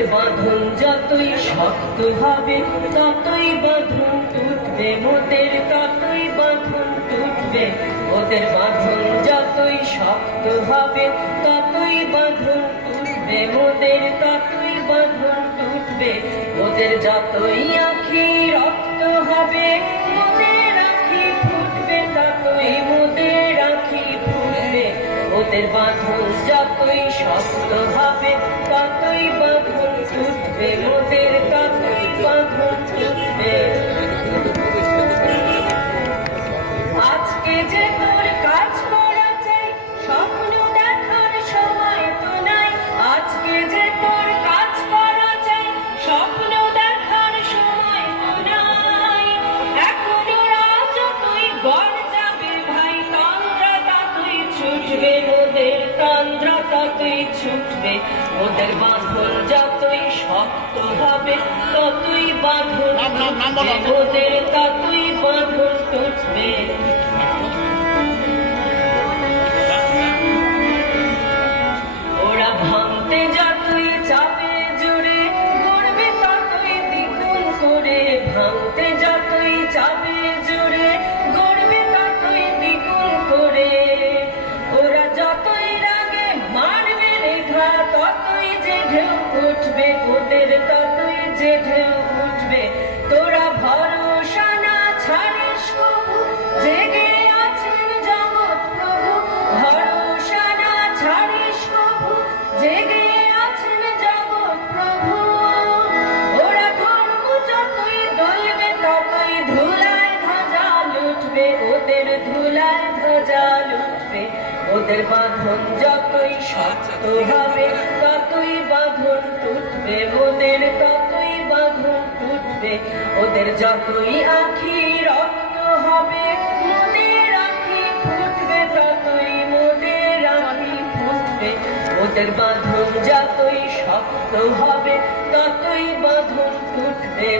ওদের বাঁধন যতই শক্ত হবে ততই বাঁধন টুটবে মোদের, ততই বাঁধন টুটবে। ওদের বাঁধন যতই শক্ত হবে ততই বাঁধন টুটবে মোদের, ততই বাঁধন টুটবে। ওদের যতই আঁখি রক্ত হবে মোদের আঁখি ফুটবে, ততই মোদের আঁখি ফুটবে। ওদের বাঁধন যতই শক্ত হবে ততই বাঁধন টুটবে মোদের, ততই বাঁধন টুটবে। আজকে যে তোর কাজ করা চাই স্বপ্ন দেখার সময় তো নাই, আজকে যে তোর কাজ করা চাই স্বপ্ন দেখার সময় তো নাই। এখনো রাত যতই গড় যাবে ভাই তন্দ্রা ততই ছুটবে মোদের, তন্দ্রা ততই ছুটবে। ওদের বাঁধন যতই শক্ত হবে ততই বাঁধন টুটবে মোদের, ততই বাঁধন টুটবে। ওরা ভাঙতে যতই চাপে জুড়ে গড়বে ততই দ্বিগুণ করে, ভাঙতে যতই চাপে জুড়ে গড়বে ততই দ্বিগুণ করে। ওরা যতই রাগে মারবে রেখা ততই যে ঢেউ উঠবে ওদের, ততই যে ঢেউ উঠবে। তোরা ভরসা না ছাড়িস কবু জেগে আছেন জগৎ প্রভু, ভরসা না ছাড়িস কবু জেগে আছেন জগৎ প্রভু। ওরা ধর্ম যতই দলবে ততই ধুলায় ধ্বজা লুটবে ওদের, ধুলায় ধ্বজা লুটবে। ওদের বাঁধন যতই শক্ত হবে ততই বাঁধন টুটবে মোদের, ততই বাঁধন টুটবে। ওদের যতই আঁখি রক্ত হবে মোদের আঁখি ফুটবে, ততই মোদের আঁখি ফুটবে। ওদের বাঁধন যতই শক্ত হবে ততই বাঁধন টুটবে।